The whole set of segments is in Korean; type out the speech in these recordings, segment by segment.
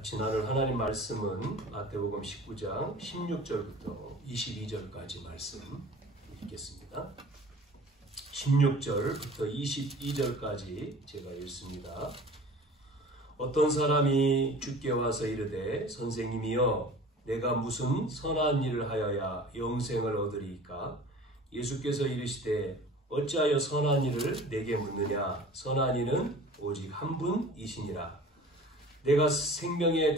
같이 나눌 하나님 말씀은 마태복음 19장 16절부터 22절까지 말씀 읽겠습니다. 16절부터 22절까지 제가 읽습니다. 어떤 사람이 주께 와서 이르되 선생님이여 내가 무슨 선한 일을 하여야 영생을 얻으리이까? 예수께서 이르시되 어찌하여 선한 일을 내게 묻느냐? 선한 이는 오직 한 분이시니라. 내가 생명에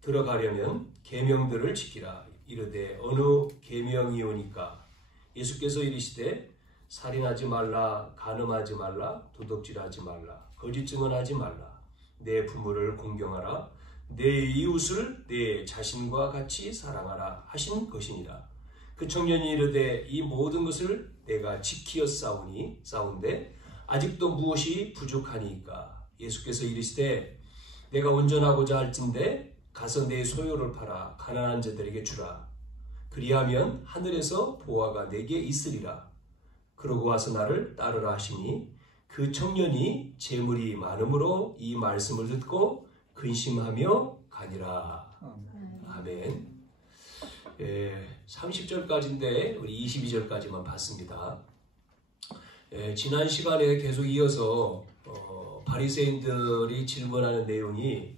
들어가려면 계명들을 지키라. 이르되 어느 계명이오니까? 예수께서 이르시되 살인하지 말라, 간음하지 말라, 도둑질하지 말라, 거짓 증언하지 말라, 내 부모를 공경하라, 내 이웃을 내 자신과 같이 사랑하라 하신 것이니라. 그 청년이 이르되 이 모든 것을 내가 지키었사온데 아직도 무엇이 부족하니까? 예수께서 이르시되 내가 온전하고자 할진대 가서 내 소유를 팔아 가난한 자들에게 주라. 그리하면 하늘에서 보화가 내게 있으리라. 그러고 와서 나를 따르라 하시니 그 청년이 재물이 많음으로 이 말씀을 듣고 근심하며 가니라. 아멘. 30절까지인데 우리 22절까지만 봤습니다. 지난 시간에 계속 이어서 바리새인들이 질문하는 내용이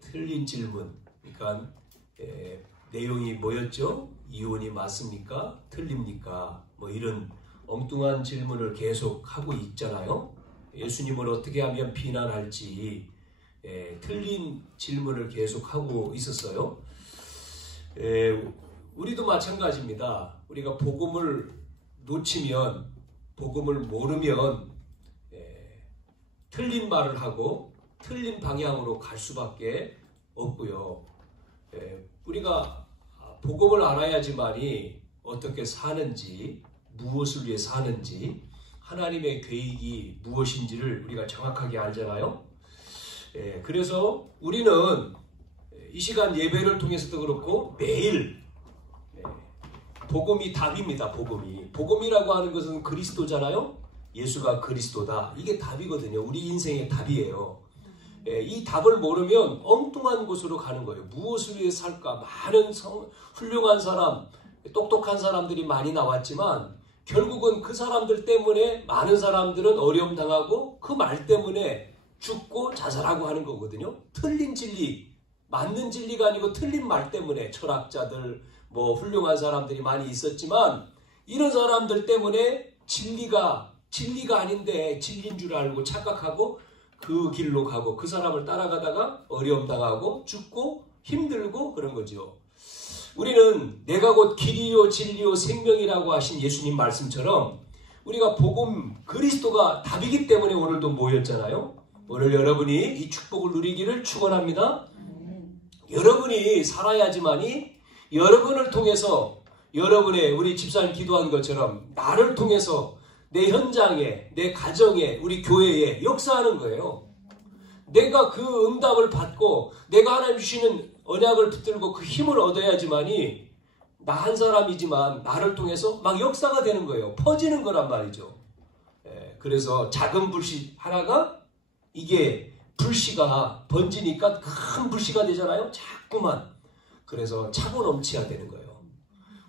틀린 질문, 그러니까 내용이 뭐였죠? 이혼이 맞습니까? 틀립니까? 뭐 이런 엉뚱한 질문을 계속 하고 있잖아요. 예수님을 어떻게 하면 비난할지 틀린 질문을 계속 하고 있었어요. 우리도 마찬가지입니다. 우리가 복음을 놓치면, 복음을 모르면 틀린 말을 하고 틀린 방향으로 갈 수밖에 없고요. 우리가 복음을 알아야지만이 어떻게 사는지, 무엇을 위해 사는지, 하나님의 계획이 무엇인지를 우리가 정확하게 알잖아요. 그래서 우리는 이 시간 예배를 통해서도 그렇고 매일 복음이 답입니다. 복음이라고 하는 것은 그리스도잖아요. 예수가 그리스도다. 이게 답이거든요. 우리 인생의 답이에요. 이 답을 모르면 엉뚱한 곳으로 가는 거예요. 무엇을 위해 살까? 많은 훌륭한 사람, 똑똑한 사람들이 많이 나왔지만 결국은 그 사람들 때문에 많은 사람들은 어려움 당하고 그 말 때문에 죽고 자살하고 하는 거거든요. 틀린 진리, 맞는 진리가 아니고 틀린 말 때문에 철학자들, 뭐 훌륭한 사람들이 많이 있었지만 이런 사람들 때문에 진리가 아닌데 진리인 줄 알고 착각하고 그 길로 가고 그 사람을 따라가다가 어려움 당하고 죽고 힘들고 그런 거죠. 우리는 내가 곧 길이요 진리요 생명이라고 하신 예수님 말씀처럼 우리가 복음 그리스도가 답이기 때문에 오늘도 모였잖아요. 오늘 여러분이 이 축복을 누리기를 축원합니다. 여러분이 살아야지만이 여러분을 통해서 여러분의 우리 집사님 기도한 것처럼 나를 통해서 내 현장에, 내 가정에, 우리 교회에 역사하는 거예요. 내가 그 응답을 받고 내가 하나님 주시는 언약을 붙들고 그 힘을 얻어야지만이 나 한 사람이지만 나를 통해서 막 역사가 되는 거예요. 퍼지는 거란 말이죠. 그래서 작은 불씨 하나가 이게 불씨가 번지니까 큰 불씨가 되잖아요. 자꾸만. 그래서 차고 넘쳐야 되는 거예요.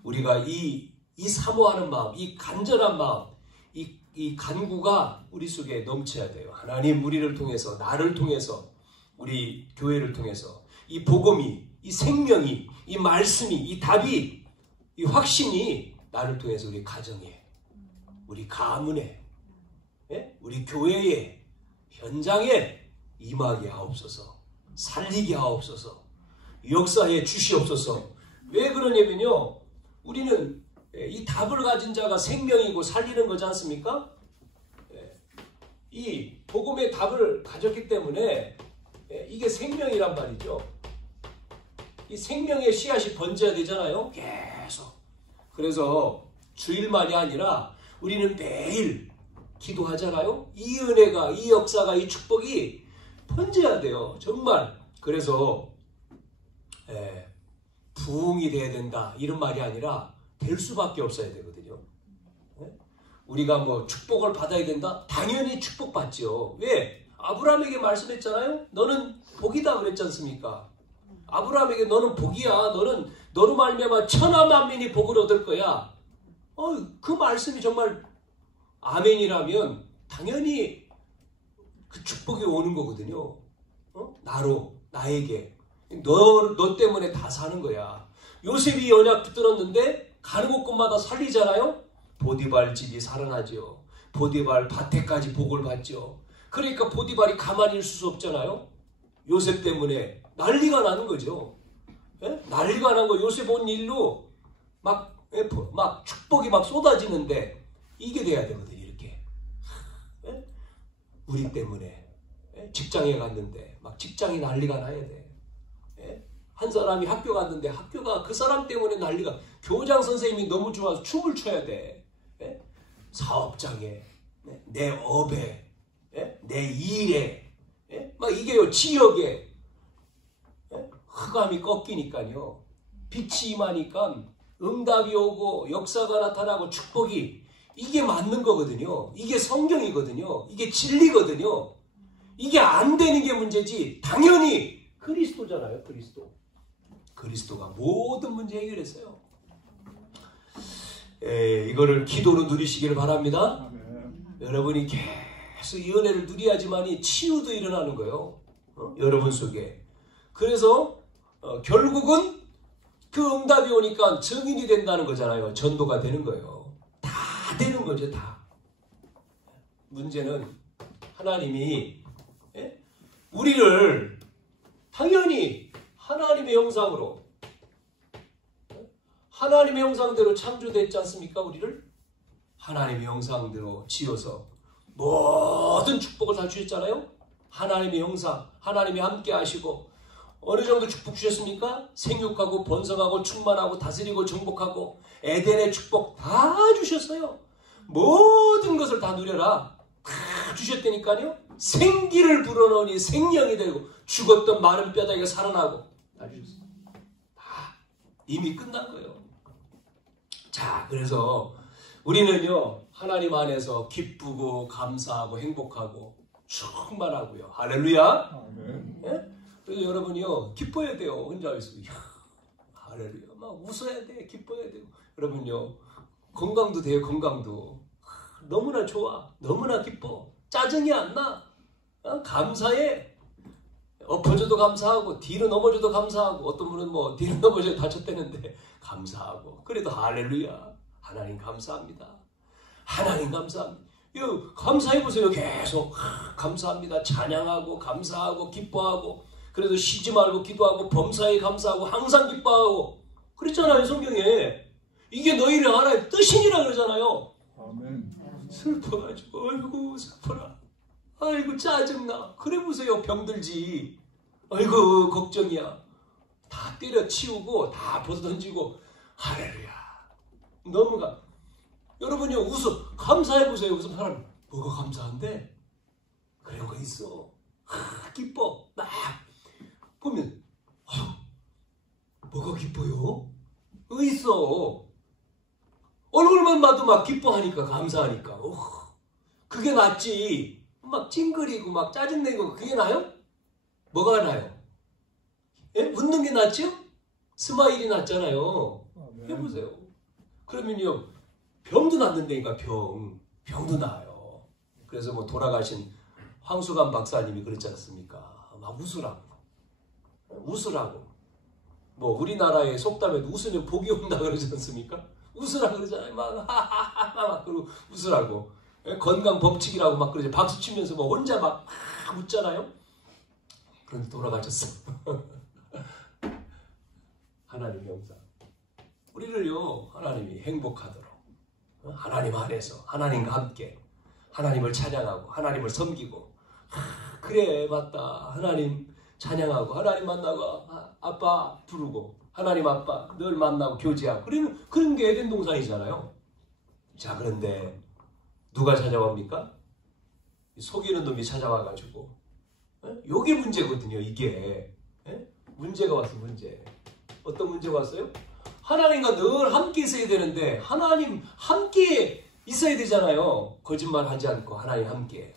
우리가 이 사모하는 마음, 이 간절한 마음, 이 간구가 우리 속에 넘쳐야 돼요. 하나님 우리를 통해서, 나를 통해서, 우리 교회를 통해서 이 복음이, 이 생명이, 이 말씀이, 이 답이, 이 확신이 나를 통해서 우리 가정에, 우리 가문에, 우리 교회에, 현장에 임하게 하옵소서, 살리게 하옵소서, 역사에 주시옵소서. 왜 그러냐면요, 우리는 이 답을 가진 자가 생명이고 살리는 거지 않습니까? 이 복음의 답을 가졌기 때문에 이게 생명이란 말이죠. 이 생명의 씨앗이 번져야 되잖아요. 계속. 그래서 주일만이 아니라 우리는 매일 기도하잖아요. 이 은혜가, 이 역사가, 이 축복이 번져야 돼요. 정말. 그래서 부흥이 돼야 된다 이런 말이 아니라 될 수밖에 없어야 되거든요. 우리가 뭐 축복을 받아야 된다? 당연히 축복받죠. 왜? 아브라함에게 말씀했잖아요. 너는 복이다 그랬지 않습니까? 아브라함에게 너는 복이야. 너로 말미암아 천하 만민이 복을 얻을 거야. 그 말씀이 정말 아멘이라면 당연히 그 축복이 오는 거거든요. 나에게. 너 때문에 다 사는 거야. 요셉이 언약 붙들었는데 가는 곳곳마다 살리잖아요. 보디발 집이 살아나죠. 보디발 밭에까지 복을 받죠. 그러니까 보디발이 가만히 있을 수 없잖아요. 요셉 때문에 난리가 나는 거죠. 예? 난리가 난 거. 요셉 온 일로 막 축복이 막 쏟아지는데 이게 돼야 되거든요. 이렇게. 예? 우리 때문에. 예? 직장에 갔는데 막 직장이 난리가 나야 돼. 예? 한 사람이 학교 갔는데 학교가 그 사람 때문에 난리가. 교장 선생님이 너무 좋아서 춤을 춰야 돼. 예? 사업장에, 내 업에, 예? 내 일에, 예? 막 이게요. 지역에. 예? 흑암이 꺾이니까요. 빛이 임하니까 응답이 오고 역사가 나타나고 축복이, 이게 맞는 거거든요. 이게 성경이거든요. 이게 진리거든요. 이게 안 되는 게 문제지. 당연히 그리스도잖아요. 그리스도가 모든 문제 해결했어요. 이거를 기도로 누리시기를 바랍니다. 여러분이 계속 이 은혜를 누려야지만이 치유도 일어나는 거예요. 여러분 속에. 그래서 결국은 그 응답이 오니까 증인이 된다는 거잖아요. 전도가 되는 거예요. 다 되는 거죠. 다. 문제는 하나님이 우리를 당연히 하나님의 형상으로, 하나님의 형상대로 창조됐지 않습니까? 우리를 하나님의 형상대로 지어서 모든 축복을 다 주셨잖아요. 하나님의 형상, 하나님이 함께 하시고 어느 정도 축복 주셨습니까? 생육하고 번성하고 충만하고 다스리고 정복하고 에덴의 축복 다 주셨어요. 모든 것을 다 누려라. 다 주셨다니까요. 생기를 불어넣으니 생명이 되고 죽었던 마른 뼈다귀가 살아나고 다 주셨어요. 다 이미 끝난 거예요. 자, 그래서 우리는요 하나님 안에서 기쁘고 감사하고 행복하고 충만하고요. 할렐루야. 예? 그래서 여러분이요 기뻐야 돼요. 혼자 있어요. 할렐루야. 막 웃어야 돼. 기뻐야 되고. 여러분요 건강도 돼요. 건강도 너무나 좋아. 너무나 기뻐. 짜증이 안 나. 감사해. 엎어져도 감사하고 뒤로 넘어져도 감사하고, 어떤 분은 뭐 뒤로 넘어져 다쳤다는데 감사하고. 그래도 할렐루야. 하나님 감사합니다. 하나님 감사합니다. 감사해보세요. 계속 감사합니다. 찬양하고 감사하고 기뻐하고, 그래도 쉬지 말고 기도하고 범사에 감사하고 항상 기뻐하고 그랬잖아요. 성경에. 이게 너희를 하나의 뜻이니라 그러잖아요. 아멘. 슬퍼가지고 아이고 슬퍼라. 아이고 짜증나. 그래 보세요. 병들지. 아이고 걱정이야. 다 때려치우고 다 벗어던지고 할렐루야. 너무가. 여러분요 웃어. 감사해보세요. 무슨 사람 뭐가 감사한데? 그런 거 있어. 기뻐. 막 보면 뭐가 기뻐요? 있어. 얼굴만 봐도 막 기뻐하니까 감사하니까. 그게 낫지. 막 찡그리고 막 짜증내고 그게 나요? 뭐가 나요? 예? 웃는 게 낫죠? 스마일이 낫잖아요. 해보세요. 그러면요 병도 낫는다니까. 병도 나아요. 그래서 뭐 돌아가신 황수관 박사님이 그랬지 않습니까? 막 웃으라고. 뭐 우리나라의 속담에도 웃으면 복이 온다 그러지 않습니까? 웃으라 그러잖아요. 막 그러고 웃으라고. 건강 법칙이라고 막 그러죠. 박수 치면서 뭐 혼자 막 웃잖아요. 그런데 돌아가셨어. 하나님 형상. 우리를요 하나님이 행복하도록, 하나님 안에서 하나님과 함께 하나님을 찬양하고 하나님을 섬기고, 그래 맞다. 하나님 찬양하고 하나님 만나고 아빠 부르고 하나님 아빠 늘 만나고 교제하고 그런 게 에덴 동산이잖아요. 자, 그런데 누가 찾아옵니까? 속이는 놈이 찾아와가지고. 이게 문제거든요. 이게 문제가 왔어. 문제. 어떤 문제가 왔어요? 하나님과 늘 함께 있어야 되는데 하나님 함께 있어야 되잖아요. 거짓말 하지 않고 하나님 함께.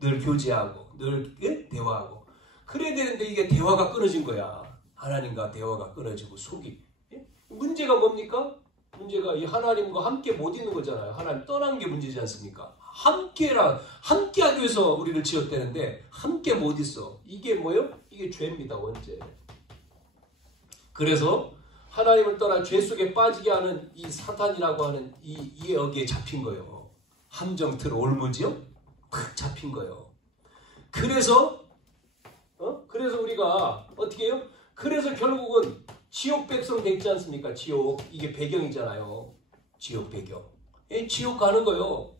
늘 교제하고 늘 대화하고 그래야 되는데 이게 대화가 끊어진 거야. 하나님과 대화가 끊어지고 속이. 문제가 뭡니까? 문제가 이 하나님과 함께 못 있는 거잖아요. 하나님 떠난 게 문제지 않습니까? 함께하기 위해서 우리를 지었다는데 함께 못 있어. 이게 뭐예요? 이게 죄입니다. 원죄. 그래서 하나님을 떠나 죄 속에 빠지게 하는 이 사탄이라고 하는 이 여기에 잡힌 거예요. 함정틀 올무지요? 탁 잡힌 거예요. 그래서 우리가 어떻게 해요? 그래서 결국은 지옥 백성 됐지 않습니까? 지옥. 이게 배경이잖아요. 지옥 배경. 지옥 가는 거예요.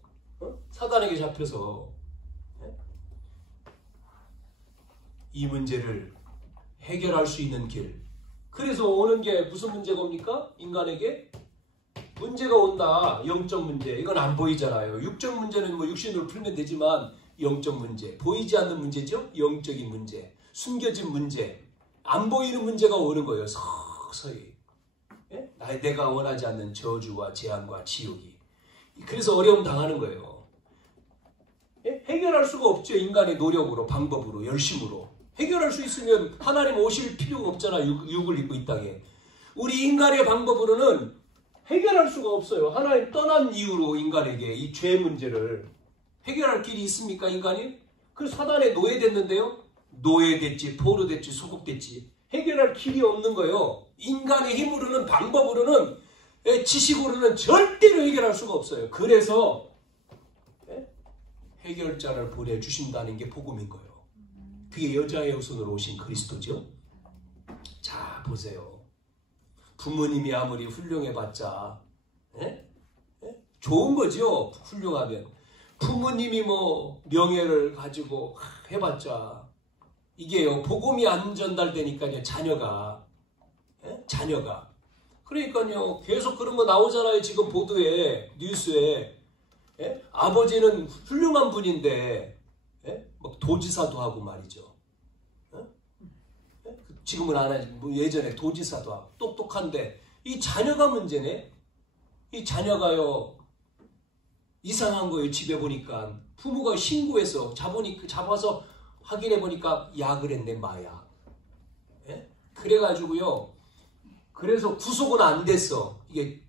사단에게 잡혀서. 이 문제를 해결할 수 있는 길. 그래서 오는 게 무슨 문제가 옵니까? 인간에게 문제가 온다. 영적 문제. 이건 안 보이잖아요. 육적 문제는 뭐 육신으로 풀면 되지만 영적 문제. 보이지 않는 문제죠. 영적인 문제. 숨겨진 문제. 안 보이는 문제가 오는 거예요. 서서히. 내가 원하지 않는 저주와 재앙과 지옥이. 그래서 어려움 당하는 거예요. 해결할 수가 없죠. 인간의 노력으로, 방법으로, 열심으로. 해결할 수 있으면 하나님 오실 필요가 없잖아. 육을 입고 이 땅에. 우리 인간의 방법으로는 해결할 수가 없어요. 하나님 떠난 이유로 인간에게 이 죄 문제를 해결할 길이 있습니까? 인간이? 그래서 사단에 노예됐는데요. 노예됐지, 포로됐지, 소속됐지. 해결할 길이 없는 거예요. 인간의 힘으로는, 방법으로는, 지식으로는 절대로 해결할 수가 없어요. 그래서 해결자를 보내주신다는 게 복음인 거예요. 그게 여자의 후손으로 오신 그리스도죠. 자, 보세요. 부모님이 아무리 훌륭해봤자 좋은 거죠. 훌륭하면. 부모님이 뭐 명예를 가지고 해봤자 이게요. 복음이 안 전달되니까요. 자녀가. 그러니까요. 계속 그런 거 나오잖아요. 지금 보도에, 뉴스에. 아버지는 훌륭한 분인데 막 도지사도 하고 말이죠. 지금은 안 하지. 뭐 예전에 도지사도 하고 똑똑한데 이 자녀가 문제네. 이 자녀가요. 이상한 거예요. 집에 보니까 부모가 신고해서 잡아서 확인해 보니까 약을 했네. 마약. 그래가지고요. 그래서 구속은 안 됐어. 이게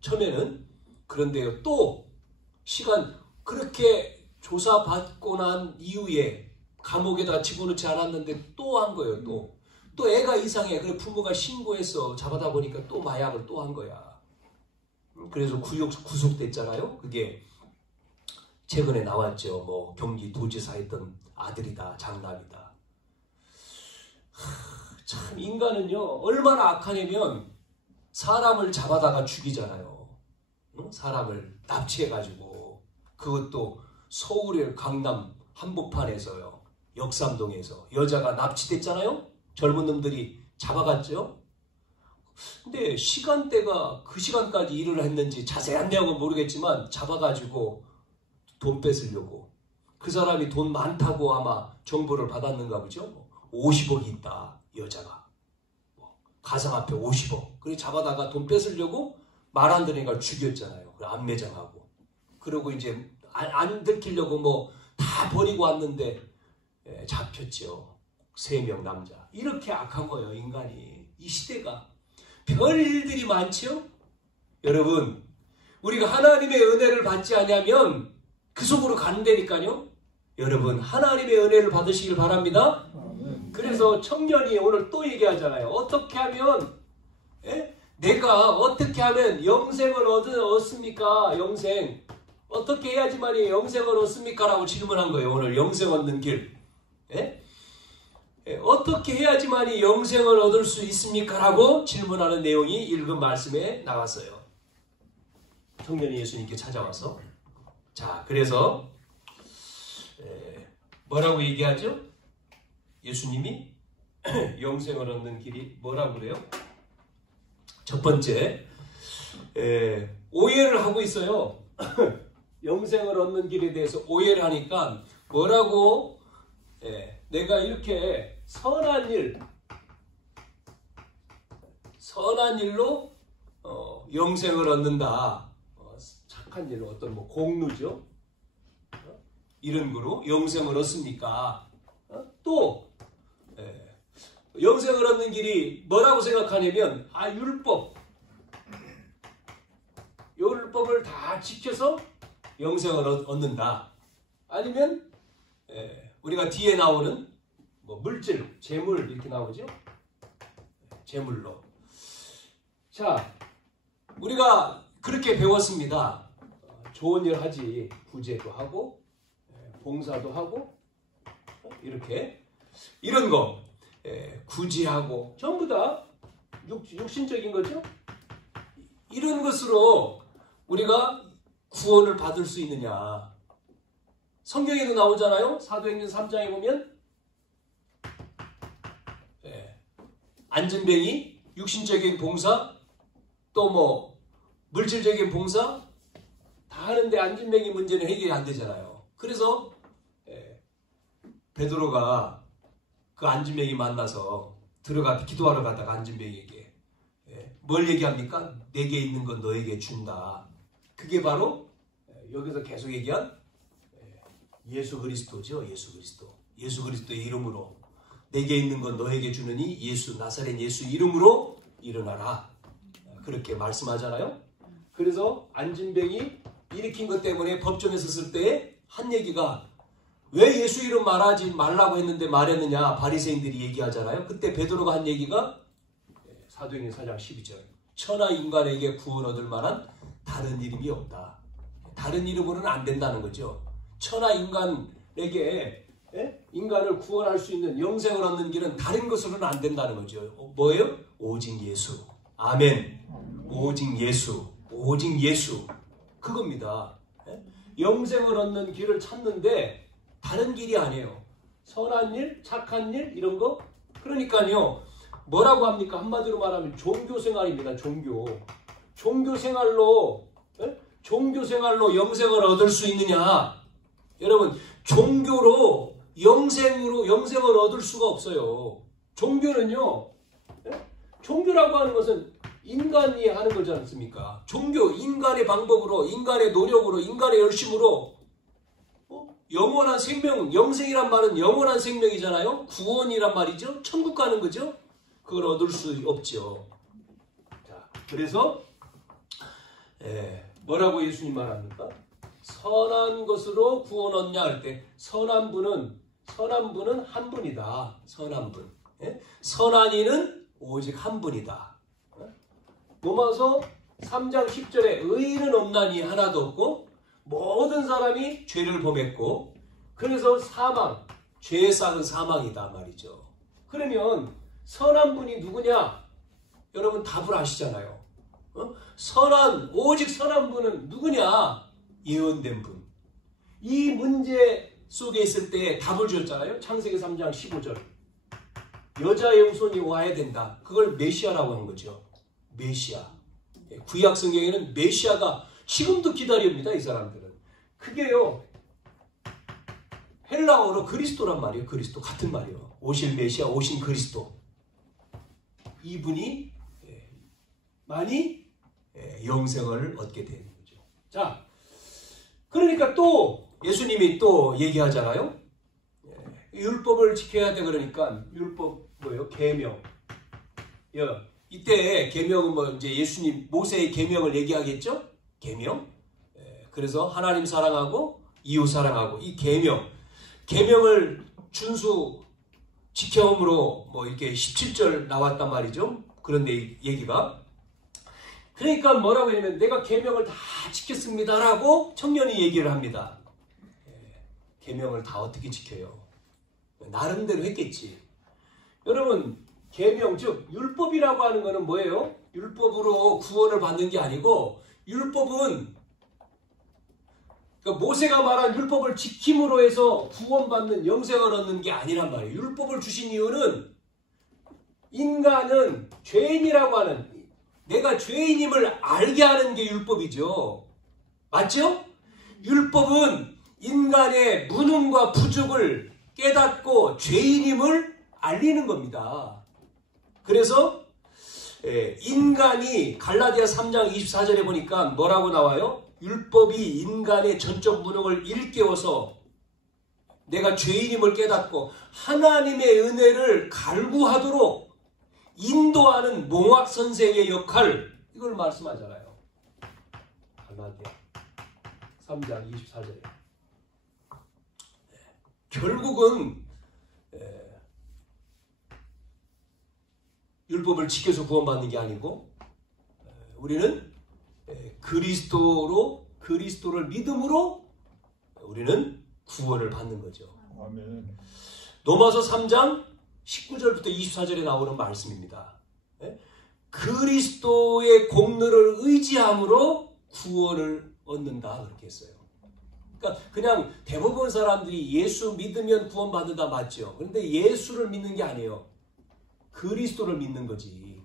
처음에는. 그런데요. 또 시간 그렇게 조사받고 난 이후에 감옥에다 집어넣지 않았는데 또 한 거예요. 또 애가 이상해. 그래 부모가 신고해서 잡아다 보니까 또 마약을 또 한 거야. 그래서 구속됐잖아요. 그게 최근에 나왔죠. 뭐 경기 도지사 했던 아들이다. 장남이다. 참 인간은요. 얼마나 악하냐면 사람을 잡아다가 죽이잖아요. 사람을 납치해가지고 그것도 서울의 강남 한복판에서요. 역삼동에서 여자가 납치됐잖아요. 젊은 놈들이 잡아갔죠. 근데 시간대가 그 시간까지 일을 했는지 자세한 내용은 모르겠지만 잡아가지고 돈 뺏으려고. 그 사람이 돈 많다고 아마 정보를 받았는가 보죠. 50억이 있다. 여자가. 가상화폐 50억. 그래 잡아다가 돈 뺏으려고 말 안 들으니까 죽였잖아요. 안매장하고. 그러고 이제 안 들키려고 뭐 다 버리고 왔는데 잡혔죠. 3명 남자. 이렇게 악한 거예요. 인간이. 이 시대가. 별일들이 많죠? 여러분 우리가 하나님의 은혜를 받지 않으면 그 속으로 간다니까요. 여러분 하나님의 은혜를 받으시길 바랍니다. 그래서 청년이 오늘 또 얘기하잖아요. 어떻게 하면 내가 어떻게 하면 영생을 얻습니까? 영생 어떻게 해야지만이 영생을 얻습니까? 라고 질문한 거예요. 오늘 영생 얻는 길. 어떻게 해야지만이 영생을 얻을 수 있습니까? 라고 질문하는 내용이 읽은 말씀에 나왔어요. 청년이 예수님께 찾아와서. 자, 그래서 뭐라고 얘기하죠? 예수님이 영생을 얻는 길이 뭐라고 그래요? 첫 번째, 오해를 하고 있어요. 영생을 얻는 길에 대해서 오해를 하니까 뭐라고 내가 이렇게 선한 일로 영생을 얻는다. 착한 일로 어떤 뭐 공로죠. 이런 거로 영생을 얻습니까? 또 영생을 얻는 길이 뭐라고 생각하냐면 율법을 다 지켜서 영생을 얻는다. 아니면 우리가 뒤에 나오는 뭐 물질, 재물 이렇게 나오죠. 재물로. 자, 우리가 그렇게 배웠습니다. 좋은 일 하지. 구제도 하고 봉사도 하고 이렇게 이런 거 구제하고 전부 다 육신적인 거죠. 이런 것으로 우리가 구원을 받을 수 있느냐. 성경에도 나오잖아요. 사도행전 3장에 보면 안전뱅이, 육신적인 봉사, 또 뭐 물질적인 봉사 다 하는데 안전뱅이 문제는 해결이 안 되잖아요. 그래서 베드로가 그 안전뱅이 만나서 기도하러 가다가 안전뱅이에게 뭘 얘기합니까? 내게 있는 건 너에게 준다. 그게 바로 여기서 계속 얘기한 예수 그리스도죠. 예수 그리스도의 이름으로 내게 있는 건 너에게 주느니 나사렛 예수 이름으로 일어나라. 그렇게 말씀하잖아요. 그래서 안진뱅이 일으킨 것 때문에 법정에 섰을 때 한 얘기가 왜 예수 이름 말하지 말라고 했는데 말했느냐 바리새인들이 얘기하잖아요. 그때 베드로가 한 얘기가 사도행전 4장 12절 천하 인간에게 구원 얻을 만한 다른 이름이 없다. 다른 이름으로는 안 된다는 거죠. 천하 인간에게 인간을 구원할 수 있는 영생을 얻는 길은 다른 것으로는 안 된다는 거죠. 뭐예요? 오직 예수. 아멘. 오직 예수. 그겁니다. 영생을 얻는 길을 찾는데 다른 길이 아니에요. 선한 일, 착한 일 이런 거. 그러니까요. 뭐라고 합니까? 한마디로 말하면 종교생활입니다. 종교생활로 영생을 얻을 수 있느냐? 여러분 종교로 영생을 얻을 수가 없어요. 종교는요. 종교라고 하는 것은 인간이 하는 거지 않습니까? 종교, 인간의 방법으로, 인간의 노력으로, 인간의 열심으로 영원한 생명, 영생이란 말은 영원한 생명이잖아요. 구원이란 말이죠. 천국 가는 거죠. 그걸 얻을 수 없죠. 자, 그래서 뭐라고 예수님 말합니까? 선한 것으로 구원 얻냐 할 때 선한 분은 한 분이다. 선한 분. 선한 이는 오직 한 분이다. 로마서 3장 10절에 의인은 없나니 하나도 없고 모든 사람이 죄를 범했고 그래서 죄에 쌓은 사망이다 말이죠. 그러면 선한 분이 누구냐? 여러분 답을 아시잖아요. 오직 선한 분은 누구냐? 예언된 분. 이 문제 속에 있을 때 답을 주었잖아요. 창세기 3장 15절. 여자의 후손이 와야 된다. 그걸 메시아라고 하는 거죠. 메시아. 구약 성경에는 메시아가 지금도 기다립니다. 이 사람들은. 그게요. 헬라어로 그리스도란 말이에요. 그리스도 같은 말이에요. 오실 메시아, 오신 그리스도. 이분이 많이 영생을 얻게 되는 거죠. 자, 그러니까 또 예수님이 또 얘기하잖아요. 율법을 지켜야 돼. 그러니까 율법 뭐예요? 계명. 이때 계명은 뭐 이제 예수님 모세의 계명을 얘기하겠죠? 계명. 그래서 하나님 사랑하고 이웃 사랑하고 이 계명을 준수 지켜옴으로 뭐 이렇게 17절 나왔단 말이죠. 그런데 얘기가 그러니까 뭐라고 하냐면 내가 계명을 다 지켰습니다라고 청년이 얘기를 합니다. 계명을 다 어떻게 지켜요? 나름대로 했겠지. 여러분 계명 즉 율법이라고 하는 것은 뭐예요? 율법으로 구원을 받는 게 아니고 율법은 그러니까 모세가 말한 율법을 지킴으로 해서 구원받는 영생을 얻는 게 아니란 말이에요. 율법을 주신 이유는 인간은 죄인이라고 하는 내가 죄인임을 알게 하는 게 율법이죠. 맞죠? 율법은 인간의 무능과 부족을 깨닫고 죄인임을 알리는 겁니다. 그래서 인간이 갈라디아 3장 24절에 보니까 뭐라고 나와요? 율법이 인간의 전적 무능을 일깨워서 내가 죄인임을 깨닫고 하나님의 은혜를 갈구하도록 인도하는 몽학 선생의 역할, 이걸 말씀하잖아요. 갈라디아 3장 24절에. 결국은 율법을 지켜서 구원받는 게 아니고 우리는 그리스도를 믿음으로 우리는 구원을 받는 거죠. 아멘. 로마서 3장 19절부터 24절에 나오는 말씀입니다. 그리스도의 공로를 의지함으로 구원을 얻는다, 그렇게 했어요. 그러니까 그냥 대부분 사람들이 예수 믿으면 구원받는다 맞죠? 그런데 예수를 믿는 게 아니에요. 그리스도를 믿는 거지.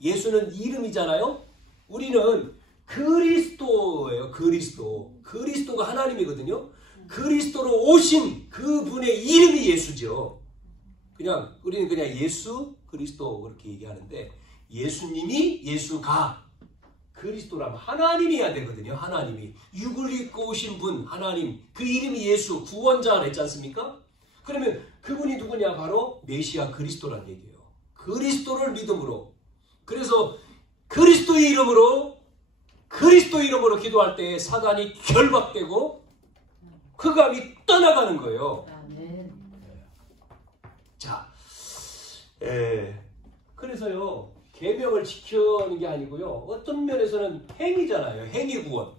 예수는 이름이잖아요. 우리는 그리스도예요. 그리스도가 하나님이거든요. 그리스도로 오신 그분의 이름이 예수죠. 우리는 그냥 예수 그리스도 그렇게 얘기하는데, 예수가 그리스도라면 하나님이어야 되거든요. 하나님이 육을 입고 오신 분, 하나님, 그 이름이 예수, 구원자 했지 않습니까? 그러면 그분이 누구냐? 바로 메시아 그리스도란 얘기예요. 그리스도를 믿음으로. 그래서 그리스도의 이름으로 기도할 때 사단이 결박되고 흑암이 떠나가는 거예요. 자, 그래서요, 계명을 지키는 게 아니고요, 어떤 면에서는 행위잖아요. 행위 구원.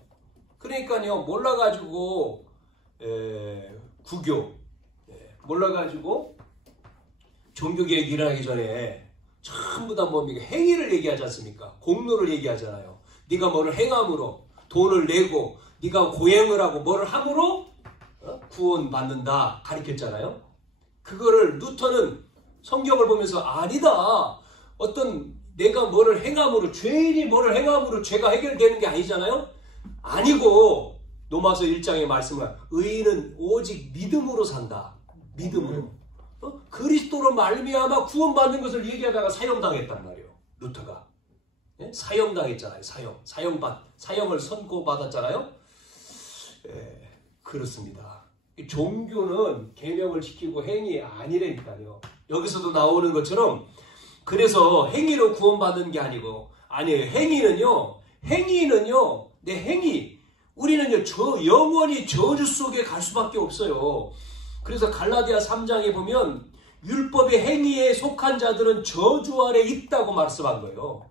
그러니까요, 몰라가지고 구교, 몰라가지고 종교개혁 일어나기 전에 전부 다 뭡니까? 행위를 얘기하지 않습니까? 공로를 얘기하잖아요. 네가 뭐를 행함으로, 돈을 내고, 네가 고행을 하고 뭐를 함으로 구원받는다 가르쳤잖아요. 그거를 루터는 성경을 보면서 아니다. 내가 뭐를 행함으로, 죄인이 뭐를 행함으로 죄가 해결되는 게 아니잖아요. 아니고 로마서 1장에 말씀을, 의인은 오직 믿음으로 산다. 믿음으로. 그리스도로 말미암아 구원받는 것을 얘기하다가 사형당했단 말이에요. 루터가. 사형당했잖아요. 사형을 선고받았잖아요. 그렇습니다. 종교는 계명을 지키고 행위 아니라니까요. 여기서도 나오는 것처럼, 그래서 행위로 구원받는 게 아니에요. 행위는요, 내 행위, 우리는요, 영원히 저주 속에 갈 수밖에 없어요. 그래서 갈라디아 3장에 보면 율법의 행위에 속한 자들은 저주 아래 있다고 말씀한 거예요.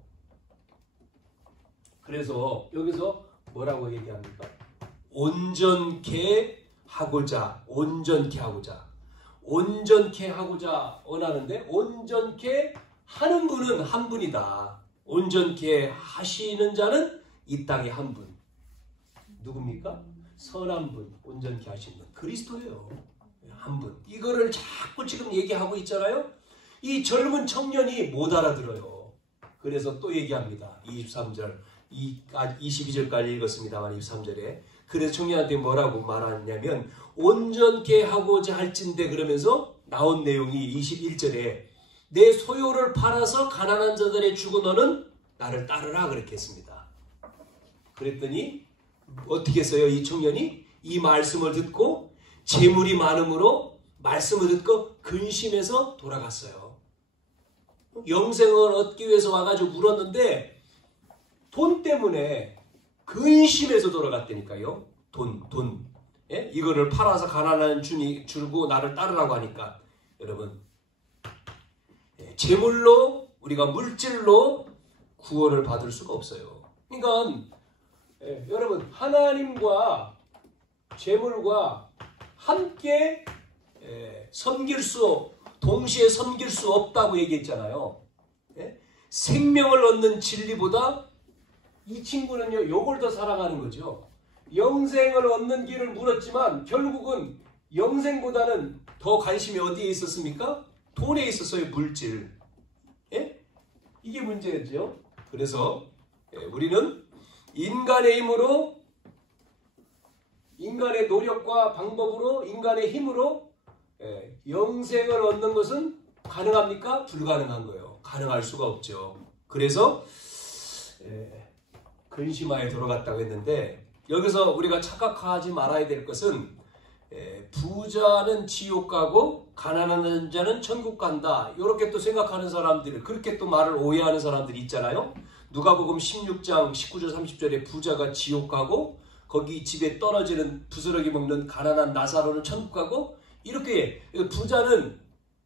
그래서 여기서 뭐라고 얘기합니까? 온전케 하고자 원하는데, 온전케 하는 분은 한 분이다. 온전케 하시는 자는 이 땅에 한 분. 누굽니까? 선한 분, 온전케 하시는 분. 그리스도예요. 한 분. 이거를 자꾸 지금 얘기하고 있잖아요. 이 젊은 청년이 못 알아들어요. 그래서 또 얘기합니다. 23절, 22절까지 읽었습니다만 23절에. 그래서 청년한테 뭐라고 말하냐면, 온전케 하고자 할진대, 그러면서 나온 내용이 21절에 내 소유를 팔아서 가난한 자들의 주고 너는 나를 따르라, 그렇게 했습니다. 그랬더니 어떻게 했어요? 이 청년이 이 말씀을 듣고 재물이 많음으로 말씀을 듣고 근심해서 돌아갔어요. 영생을 얻기 위해서 와가지고 물었는데 돈 때문에 근심해서 돌아갔다니까요. 돈. 예? 이거를 팔아서 가난한 주니 주고 나를 따르라고 하니까, 여러분, 재물로, 우리가 물질로 구원을 받을 수가 없어요. 그러니까 여러분, 하나님과 재물과 함께 동시에 섬길 수 없다고 얘기했잖아요. 생명을 얻는 진리보다 이 친구는요, 요걸 더 사랑하는 거죠. 영생을 얻는 길을 물었지만 결국은 영생보다는 더 관심이 어디에 있었습니까? 돈에 있었어요. 물질. 이게 문제였죠. 그래서 우리는 인간의 힘으로, 인간의 노력과 방법으로, 인간의 힘으로 영생을 얻는 것은 가능합니까? 불가능한 거예요. 가능할 수가 없죠. 그래서 근심하에 들어갔다고 했는데, 여기서 우리가 착각하지 말아야 될 것은 부자는 지옥 가고 가난한 자는 천국 간다. 이렇게 또 생각하는 사람들, 그렇게 또 말을 오해하는 사람들이 있잖아요. 누가복음 16장 19절 30절에 부자가 지옥 가고 거기 집에 떨어지는 부스러기 먹는 가난한 나사로는 천국 가고, 이렇게 부자는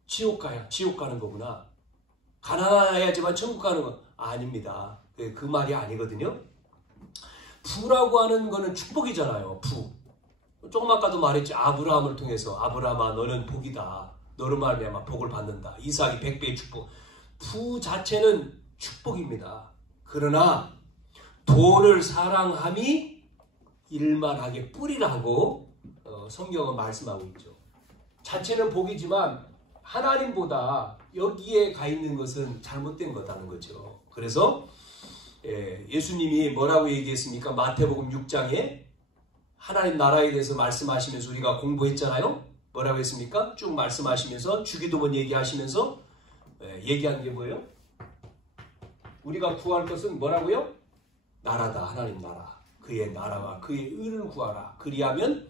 지옥 가는 거구나. 가난해야지만 천국 가는 거 아닙니다. 그 말이 아니거든요. 부라고 하는 거는 축복이잖아요. 부. 조금 아까도 말했지. 아브라함을 통해서 아브라함아 너는 복이다. 너로 말미암아 복을 받는다. 이삭이 100배의 축복. 부 자체는 축복입니다. 그러나 돈을 사랑함이 일만하게 뿌리라고 성경은 말씀하고 있죠. 자체는 복이지만 하나님보다 여기에 가 있는 것은 잘못된 거다는 거죠. 그래서 예수님이 뭐라고 얘기했습니까? 마태복음 6장에 하나님 나라에 대해서 말씀하시면서 우리가 공부했잖아요. 뭐라고 했습니까? 쭉 말씀하시면서 주기도문 얘기하시면서 얘기한 게 뭐예요? 우리가 구할 것은 뭐라고요? 나라다. 하나님 나라. 그의 나라와 그의 의를 구하라. 그리하면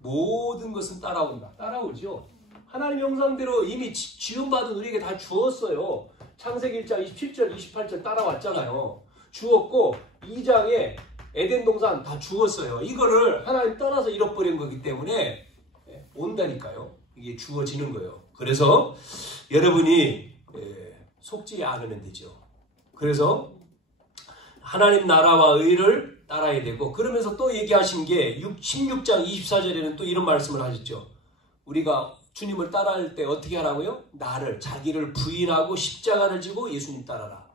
모든 것은 따라온다. 따라오죠. 하나님 형상대로 이미 지음받은 우리에게 다 주었어요. 창세기 1장 27절 28절 따라왔잖아요. 주었고 2장에 에덴 동산 다 주었어요. 이거를 하나님 떠나서 잃어버린 거기 때문에 온다니까요. 이게 주어지는 거예요. 그래서 여러분이 속지 않으면 되죠. 그래서 하나님 나라와 의를 따라야 되고, 그러면서 또 얘기하신 게 16장 24절에는 또 이런 말씀을 하셨죠. 우리가 주님을 따라할 때 어떻게 하라고요? 자기를 부인하고 십자가를 지고 예수님 따라라.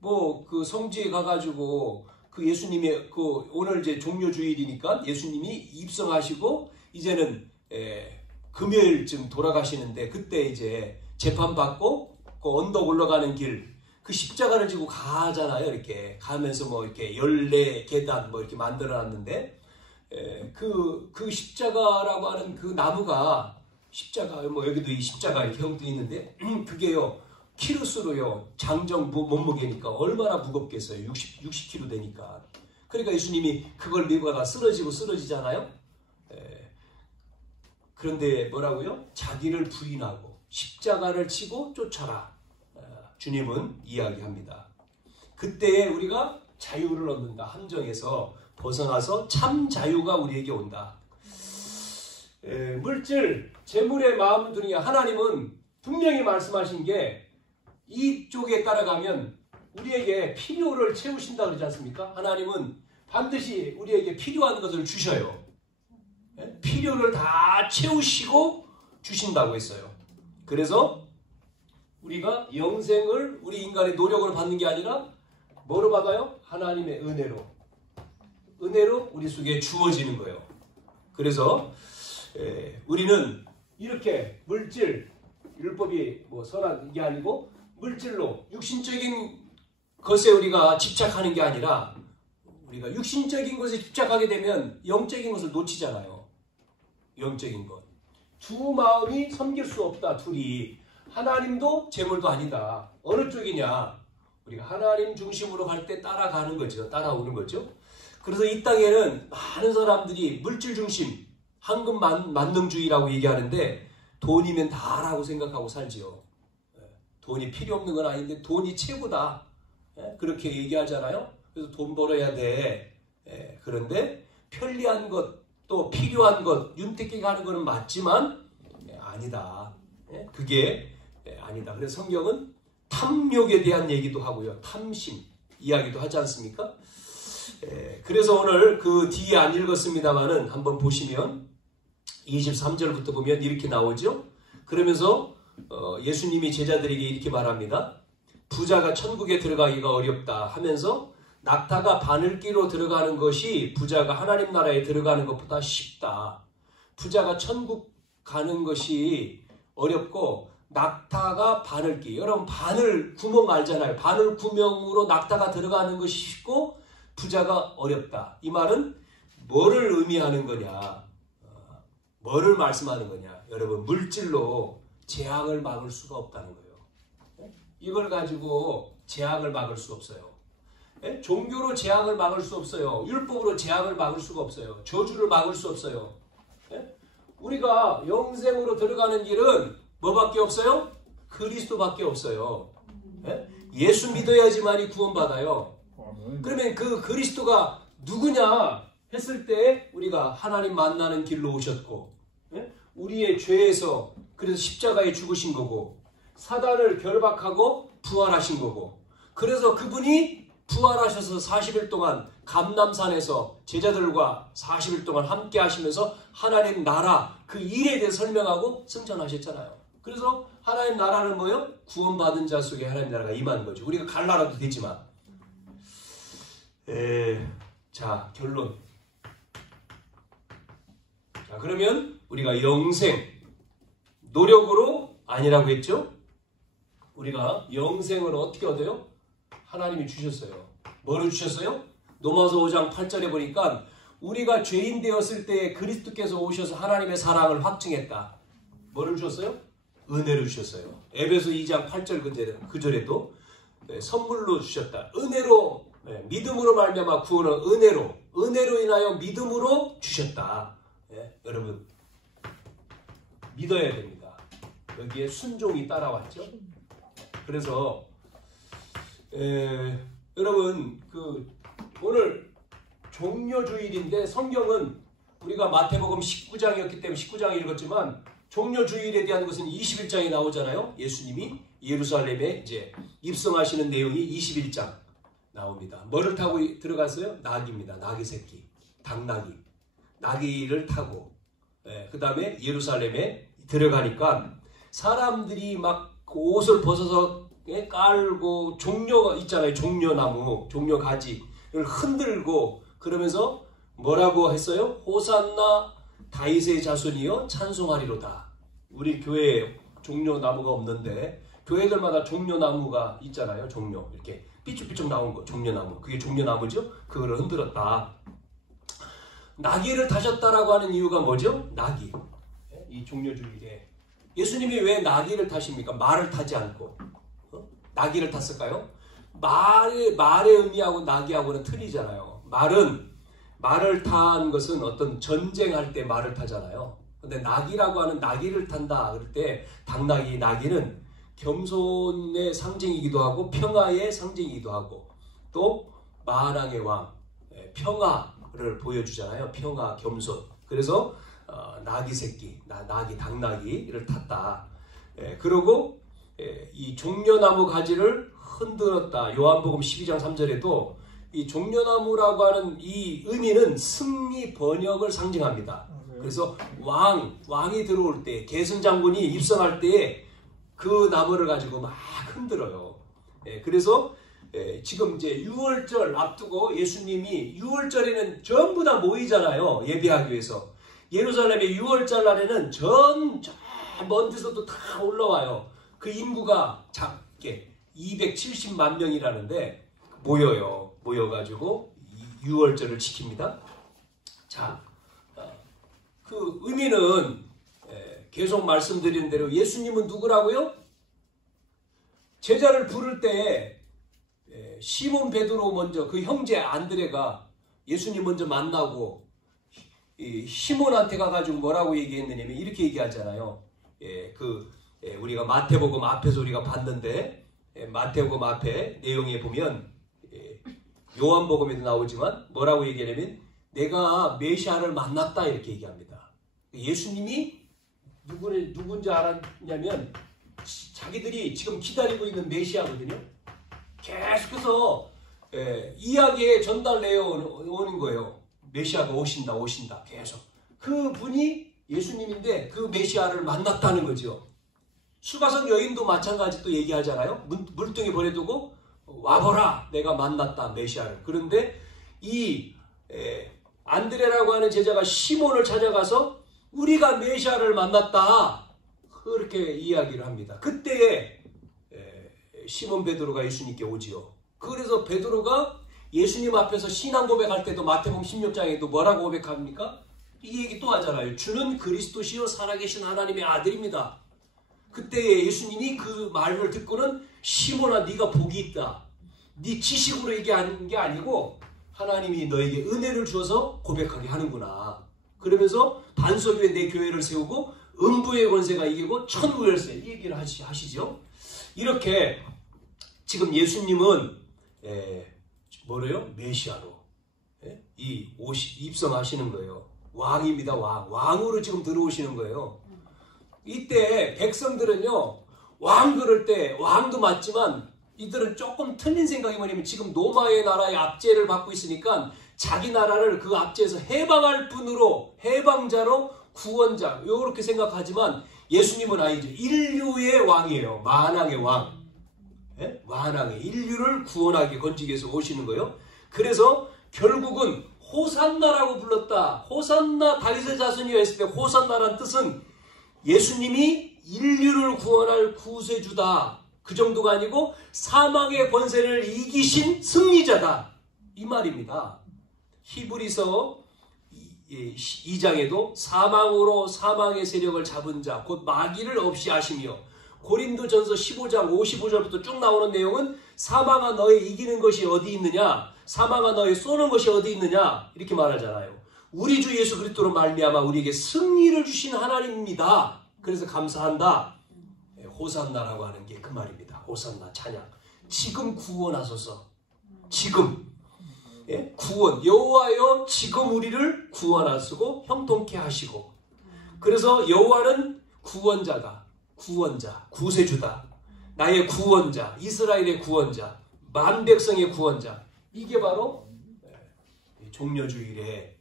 그 성지에 가가지고 그 예수님의 오늘 이제 종료주일이니까 예수님이 입성하시고 이제는 금요일쯤 돌아가시는데, 그때 이제 재판받고 그 언덕 올라가는 길, 그 십자가를 지고 가잖아요. 이렇게 가면서 이렇게 14계단 이렇게 만들어 놨는데, 그 십자가라고 하는 그 나무가, 십자가 여기도 이 십자가 이렇게 형도 있는데 그게요 키로수로요 장정 몸무게니까 얼마나 무겁겠어요. 60kg 되니까. 그러니까 예수님이 그걸 메고 가다 쓰러지잖아요. 그런데 뭐라고요? 자기를 부인하고 십자가를 치고 쫓아라. 주님은 이야기합니다. 그때에 우리가 자유를 얻는다. 함정에서 벗어나서 참 자유가 우리에게 온다. 물질, 재물에 마음을 두니 하나님은 분명히 말씀하신 게 이쪽에 따라가면 우리에게 필요를 채우신다 그러지 않습니까? 하나님은 반드시 우리에게 필요한 것을 주셔요. 필요를 다 채우시고 주신다고 했어요. 그래서 우리가 영생을 우리 인간의 노력으로 받는 게 아니라 뭐로 받아요? 하나님의 은혜로. 은혜로 우리 속에 주어지는 거예요. 그래서 우리는 이렇게 물질, 율법이 선한 게 아니고 물질로 육신적인 것에 우리가 집착하는 게 아니라, 우리가 육신적인 것에 집착하게 되면 영적인 것을 놓치잖아요. 영적인 것. 두 마음이 섬길 수 없다. 둘이. 하나님도 재물도 아니다. 어느 쪽이냐? 우리가 하나님 중심으로 갈 때 따라가는 거죠. 따라오는 거죠. 그래서 이 땅에는 많은 사람들이 물질 중심, 황금 만능주의라고 얘기하는데 돈이면 다라고 생각하고 살지요. 돈이 필요 없는 건 아닌데 돈이 최고다. 그렇게 얘기하잖아요. 그래서 돈 벌어야 돼. 그런데 편리한 것, 또 필요한 것, 윤택하게 하는 것은 맞지만 아니다. 그게 아니다. 그래서 성경은 탐욕에 대한 얘기도 하고요. 탐심 이야기도 하지 않습니까? 그래서 오늘 그 뒤에 안 읽었습니다만은 한번 보시면 23절부터 보면 이렇게 나오죠. 그러면서 예수님이 제자들에게 이렇게 말합니다. 부자가 천국에 들어가기가 어렵다 하면서 낙타가 바늘기로 들어가는 것이 부자가 하나님 나라에 들어가는 것보다 쉽다. 부자가 천국 가는 것이 어렵고 낙타가 바늘기. 여러분 바늘 구멍 알잖아요. 바늘 구멍으로 낙타가 들어가는 것이 쉽고 부자가 어렵다. 이 말은 뭐를 의미하는 거냐? 뭐를 말씀하는 거냐? 여러분 물질로 재앙을 막을 수가 없다는 거예요. 이걸 가지고 재앙을 막을 수 없어요. 종교로 재앙을 막을 수 없어요. 율법으로 재앙을 막을 수가 없어요. 저주를 막을 수 없어요. 우리가 영생으로 들어가는 길은 뭐밖에 없어요? 그리스도밖에 없어요. 예? 예수 믿어야지만이 구원받아요. 그러면 그 그리스도가 누구냐 했을 때 우리가 하나님 만나는 길로 오셨고, 예? 우리의 죄에서 그래서 십자가에 죽으신 거고, 사단을 결박하고 부활하신 거고, 그래서 그분이 부활하셔서 40일 동안 감람산에서 제자들과 40일 동안 함께 하시면서 하나님 나라 그 일에 대해 설명하고 승천하셨잖아요. 그래서 하나님 나라는 뭐예요? 구원받은 자 속에 하나님 나라가 임한 거죠. 우리가 갈 나라도 되지만. 자, 결론. 자, 그러면 우리가 영생, 노력으로 아니라고 했죠? 우리가 영생을 어떻게 얻어요? 하나님이 주셨어요. 뭐를 주셨어요? 로마서 5장 8절에 보니까 우리가 죄인 되었을 때 그리스도께서 오셔서 하나님의 사랑을 확증했다. 뭐를 주셨어요? 은혜를 주셨어요. 에베소 2장 8절 그 절에도 선물로 주셨다. 은혜로, 믿음으로 말미암아 구원은 은혜로 인하여 믿음으로 주셨다. 여러분 믿어야 됩니다. 여기에 순종이 따라왔죠. 그래서 여러분 오늘 종료주일인데 성경은 우리가 마태복음 19장이었기 때문에 19장을 읽었지만 종료주일에 대한 것은 21장에 나오잖아요. 예수님이 예루살렘에 이제 입성하시는 내용이 21장 나옵니다. 뭐를 타고 들어갔어요? 낙입니다. 낙이 새끼, 당나귀. 나귀를 타고 그 다음에 예루살렘에 들어가니까 사람들이 막 옷을 벗어서 깔고 종려가 있잖아요. 종려나무, 종려가지를 흔들고 그러면서 뭐라고 했어요? 호산나 다윗의 자손이여 찬송하리로다. 우리 교회에 종려나무가 없는데 교회들마다 종려나무가 있잖아요. 종려 이렇게 삐쭉삐쭉 나온 거 종려나무. 그게 종려나무죠. 그거를 흔들었다. 나귀를 타셨다라고 하는 이유가 뭐죠? 나귀. 이 종려주일에 예수님이 왜 나귀를 타십니까? 말을 타지 않고 나귀를 탔을까요? 말의 의미하고 나귀하고는 틀리잖아요. 말을 탄 것은 어떤 전쟁할 때 말을 타잖아요. 근데 나귀라고 하는 나귀를 탄다 그럴 때 당나귀 나귀는 겸손의 상징이기도 하고 평화의 상징이기도 하고 또 만왕의 왕 평화를 보여주잖아요. 평화 겸손. 그래서 나귀 새끼 나귀 당나귀를 탔다. 그리고 이 종려나무 가지를 흔들었다. 요한복음 12장 3절에도 이 종려나무라고 하는 이 의미는 승리 번영을 상징합니다. 그래서 왕이 들어올 때 계승장군이 입성할 때 그 나무를 가지고 막 흔들어요. 그래서 지금 이제 6월절 앞두고 예수님이 6월절에는 전부 다 모이잖아요. 예배하기 위해서. 예루살렘의 6월절 날에는 저 먼 데서도 다 올라와요. 그 인구가 작게 270만 명이라는데 모여요. 모여가지고 6월절을 지킵니다. 자, 그 의미는 계속 말씀드린 대로 예수님은 누구라고요? 제자를 부를 때 시몬 베드로 먼저 그 형제 안드레가 예수님 먼저 만나고 시몬한테 가가지고 뭐라고 얘기했느냐면 이렇게 얘기하잖아요. 우리가 마태복음 앞에서 우리가 봤는데 마태복음 앞에 내용에 보면 요한복음에도 나오지만 뭐라고 얘기하냐면 내가 메시아를 만났다 이렇게 얘기합니다. 예수님이 누군지 알았냐면 자기들이 지금 기다리고 있는 메시아거든요. 계속해서 이야기에 전달되어 오는 거예요. 메시아가 오신다 계속. 그분이 예수님인데 그 메시아를 만났다는 거죠. 수가성 여인도 마찬가지 또 얘기하잖아요. 물등에 보내두고 와보라 내가 만났다 메시아를. 그런데 이 안드레라고 하는 제자가 시몬을 찾아가서 우리가 메시아를 만났다 그렇게 이야기를 합니다. 그때에 시몬 베드로가 예수님께 오지요. 그래서 베드로가 예수님 앞에서 신앙 고백할 때도 마태복음 16장에도 뭐라고 고백합니까? 이 얘기 또 하잖아요. 주는 그리스도시요 살아계신 하나님의 아들입니다. 그때 예수님이 그 말을 듣고는 시몬아 네가 복이 있다. 네 지식으로 얘기하는 게 아니고 하나님이 너에게 은혜를 주어서 고백하게 하는구나. 그러면서 반석 위에 내 교회를 세우고 음부의 권세가 이기고 천국의 열쇠 이 얘기를 하시죠. 이렇게 지금 예수님은 뭐래요? 메시아로 입성하시는 거예요. 왕입니다. 왕으로 지금 들어오시는 거예요. 이때 백성들은요, 왕 그럴 때 왕도 맞지만 이들은 조금 틀린 생각이 뭐냐면 지금 로마의 나라의 압제를 받고 있으니까 자기 나라를 그 압제에서 해방할 분으로, 해방자로, 구원자 이렇게 생각하지만 예수님은 아니죠. 인류의 왕이에요. 만왕의 왕. 만왕의 인류를 구원하게 건지기 위해서 오시는 거예요. 그래서 결국은 호산나라고 불렀다. 호산나 다윗의 자손이여 했을 때 호산나라는 뜻은 예수님이 인류를 구원할 구세주다. 그 정도가 아니고 사망의 권세를 이기신 승리자다. 이 말입니다. 히브리서 2장에도 사망으로 사망의 세력을 잡은 자 곧 마귀를 없이 하시며 고린도전서 15장 55절부터 쭉 나오는 내용은 사망아 너의 이기는 것이 어디 있느냐, 사망아 너의 쏘는 것이 어디 있느냐 이렇게 말하잖아요. 우리 주 예수 그리스도로 말미암아 우리에게 승리를 주신 하나님입니다. 그래서 감사한다. 호산나라고 하는 게 그 말입니다. 호산나 찬양. 지금 구원하소서. 지금 구원 여호와여 지금 우리를 구원하시고 형통케 하시고. 그래서 여호와는 구원자다. 구원자, 구세주다. 나의 구원자, 이스라엘의 구원자, 만백성의 구원자. 이게 바로 종려주일에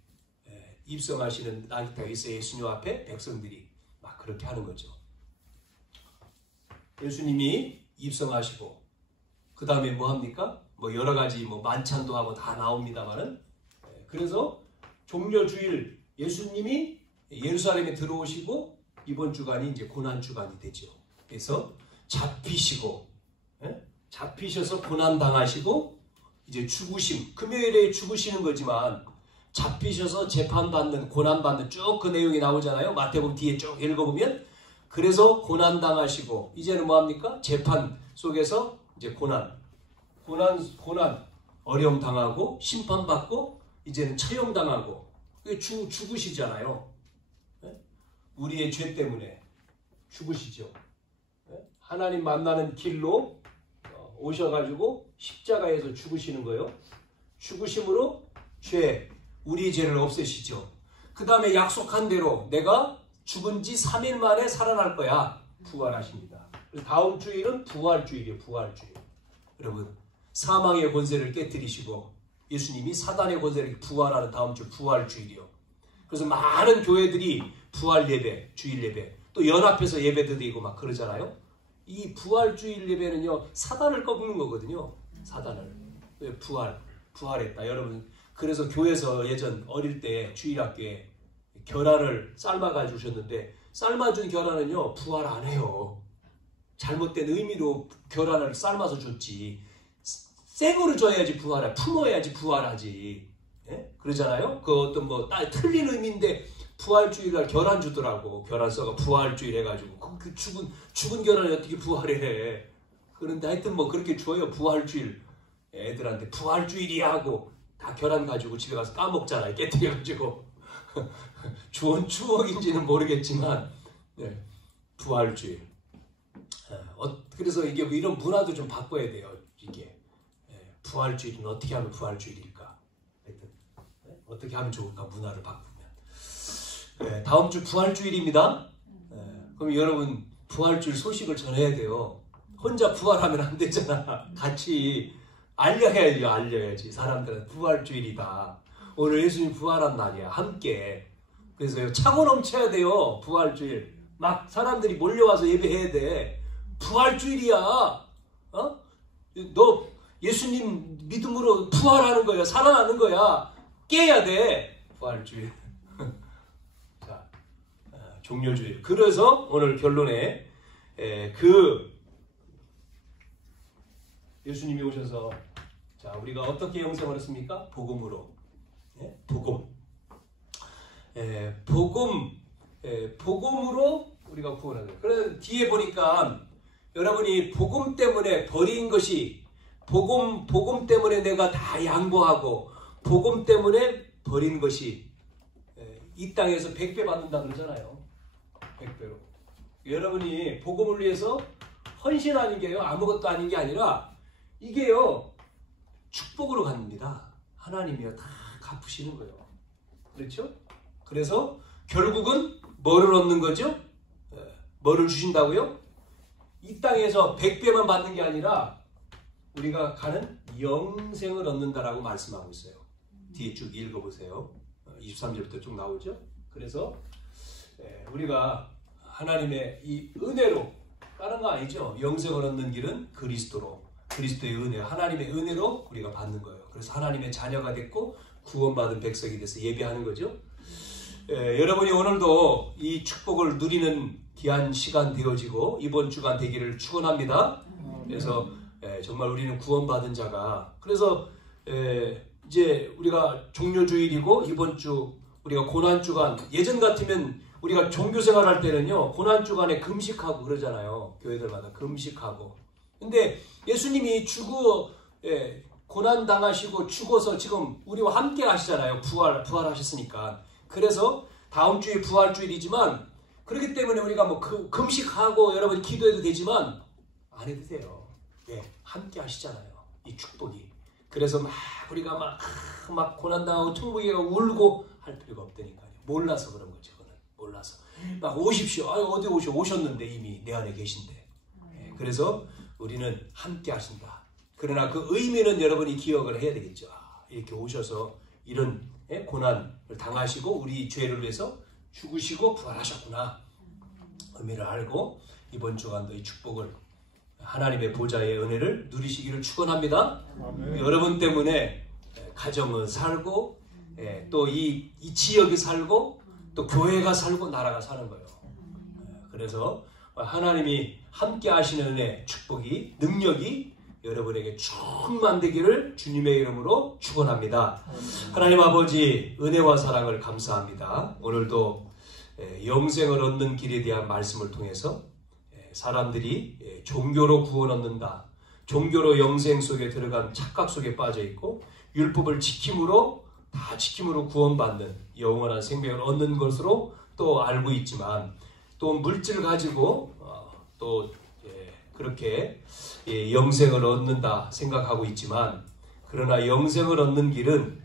입성하시는 다윗의 예수님 앞에 백성들이 막 그렇게 하는 거죠. 예수님이 입성하시고 그 다음에 뭐 합니까? 뭐 여러 가지 뭐 만찬도 하고 다 나옵니다만은, 그래서 종려주일 예수님이 예루살렘에 들어오시고 이번 주간이 이제 고난 주간이 되죠. 그래서 잡히셔서 고난 당하시고 이제 죽으심, 금요일에 죽으시는 거지만 잡히셔서 재판받는, 고난받는 쭉 그 내용이 나오잖아요. 마태복음 뒤에 쭉 읽어보면. 그래서 고난 당하시고 이제는 뭐합니까? 재판 속에서 이제 고난, 어려움 당하고 심판받고 이제는 처형당하고 죽으시잖아요. 우리의 죄 때문에 죽으시죠. 하나님 만나는 길로 오셔가지고 십자가에서 죽으시는 거예요. 죽으심으로 우리의 죄를 없애시죠. 그 다음에 약속한 대로 내가 죽은 지 3일 만에 살아날 거야. 부활하십니다. 다음 주일은 부활주일이에요. 부활주일. 여러분, 사망의 권세를 깨뜨리시고 예수님이 사단의 권세를 부활하는 다음 주 부활주일이요. 그래서 많은 교회들이 부활 예배, 주일 예배, 또 연합해서 예배도 드리고 막 그러잖아요. 이 부활주일 예배는요, 사단을 꺾는 거거든요. 사단을. 부활했다. 여러분, 그래서 교회에서 예전 어릴 때 주일학교에 계란을 삶아가 주셨는데, 삶아준 계란은요 부활 안 해요. 잘못된 의미로 계란을 삶아서 줬지, 생으로 줘야지 부활해, 품어야지 부활하지. 그러잖아요. 그 어떤 뭐 틀린 의미인데 부활주일날 계란 주더라고. 계란 써가 부활주일 해가지고 그 죽은 계란이 어떻게 부활해. 그런데 하여튼 뭐 그렇게 줘요. 부활주일 애들한테 부활주일이야 하고 다 계란 가지고 집에 가서 까먹잖아요. 깨뜨려가지고. 좋은 추억인지는 모르겠지만 부활주일. 그래서 이게 이런 문화도 좀 바꿔야 돼요. 이게 부활주일은 어떻게 하면 부활주일일까? 하여튼 어떻게 하면 좋을까? 문화를 바꾸면. 다음 주 부활주일입니다. 그럼 여러분 부활주일 소식을 전해야 돼요. 혼자 부활하면 안 되잖아. 같이 알려야지. 사람들은 부활주일이다. 오늘 예수님 부활한 날이야. 함께. 그래서 차고 넘쳐야 돼요. 부활주일. 막 사람들이 몰려와서 예배해야 돼. 부활주일이야. 너 예수님 믿음으로 부활하는 거야. 살아나는 거야. 깨야 돼. 부활주일. 자, 종려주일. 그래서 오늘 결론에 예수님이 오셔서 자, 우리가 어떻게 영생을 했습니까? 복음으로. 복음. 복음으로 우리가 구원하는 거예요. 그래서 뒤에 보니까 여러분이 복음 때문에 버린 것이, 복음 때문에 내가 다 양보하고 복음 때문에 버린 것이 이 땅에서 100배 받는다 그러잖아요. 100배로. 여러분이 복음을 위해서 헌신하는 게요, 아무것도 아닌 게 아니라 이게요, 축복으로 갑니다. 하나님이요, 다 갚으시는 거예요. 그렇죠? 그래서 결국은 뭐를 얻는 거죠? 뭐를 주신다고요? 이 땅에서 100배만 받는 게 아니라 우리가 가는 영생을 얻는다라고 말씀하고 있어요. 뒤에 쭉 읽어보세요. 23절부터 쭉 나오죠. 그래서 우리가 하나님의 이 은혜로, 다른 거 아니죠. 영생을 얻는 길은 그리스도로, 그리스도의 은혜, 하나님의 은혜로 우리가 받는 거예요. 그래서 하나님의 자녀가 됐고 구원받은 백성이 돼서 예배하는 거죠. 여러분이 오늘도 이 축복을 누리는 귀한 시간 되어지고 이번 주간 되기를 축원합니다. 그래서 정말 우리는 구원받은 자가, 그래서 이제 우리가 종료주일이고 이번 주 우리가 고난주간, 예전 같으면 우리가 종교생활 할 때는요, 고난주간에 금식하고 그러잖아요. 교회들마다 금식하고. 근데 예수님이 고난 당하시고 죽어서 지금 우리와 함께 하시잖아요. 부활하셨으니까. 그래서 다음 주에 부활주일이지만, 그렇기 때문에 우리가 뭐 금식하고 여러분 기도해도 되지만 안 해도 돼요. 함께 하시잖아요. 이 축복이. 그래서 우리가 막 고난당하고 퉁부기가 울고 할 필요가 없다니까요. 몰라서 그런 거죠. 그거는 몰라서. 막 오십시오. 어디 오셨는데 이미 내 안에 계신데. 그래서 우리는 함께 하신다. 그러나 그 의미는 여러분이 기억을 해야 되겠죠. 이렇게 오셔서 이런 고난을 당하시고 우리 죄를 위해서 죽으시고 부활하셨구나. 의미를 알고 이번 주간도 이 축복을, 하나님의 보좌의 은혜를 누리시기를 축원합니다. 여러분 때문에 가정은 살고 또 이 지역이 살고 또 교회가 살고 나라가 사는 거예요. 그래서 하나님이 함께 하시는 은혜, 축복이, 능력이 여러분에게 충만되기를 주님의 이름으로 축원합니다. 하나님 아버지, 은혜와 사랑을 감사합니다. 오늘도 영생을 얻는 길에 대한 말씀을 통해서 사람들이 종교로 구원 얻는다, 종교로 영생 속에 들어간 착각 속에 빠져 있고 율법을 지킴으로 구원받는 영원한 생명을 얻는 것으로 또 알고 있지만, 또 물질 가지고 또 그렇게 영생을 얻는다 생각하고 있지만, 그러나 영생을 얻는 길은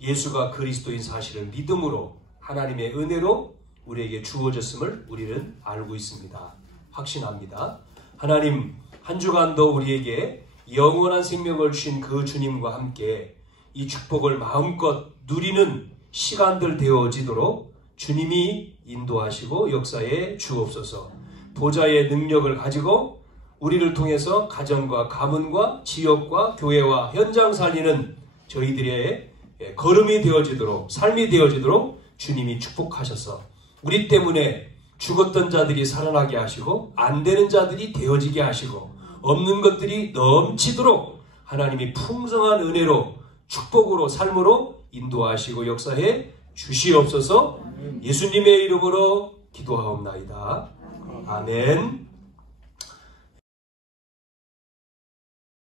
예수가 그리스도인 사실을 믿음으로 하나님의 은혜로 우리에게 주어졌음을 우리는 알고 있습니다. 확신합니다. 하나님, 한 주간도 우리에게 영원한 생명을 주신 그 주님과 함께 이 축복을 마음껏 누리는 시간들 되어지도록 주님이 인도하시고 역사에 주옵소서. 보좌의 능력을 가지고 우리를 통해서 가정과 가문과 지역과 교회와 현장 살리는 저희들의 걸음이 되어지도록, 삶이 되어지도록 주님이 축복하셔서 우리 때문에 죽었던 자들이 살아나게 하시고 안 되는 자들이 되어지게 하시고 없는 것들이 넘치도록 하나님이 풍성한 은혜로 축복으로 삶으로 인도하시고 역사해 주시옵소서. 예수님의 이름으로 기도하옵나이다. 아멘.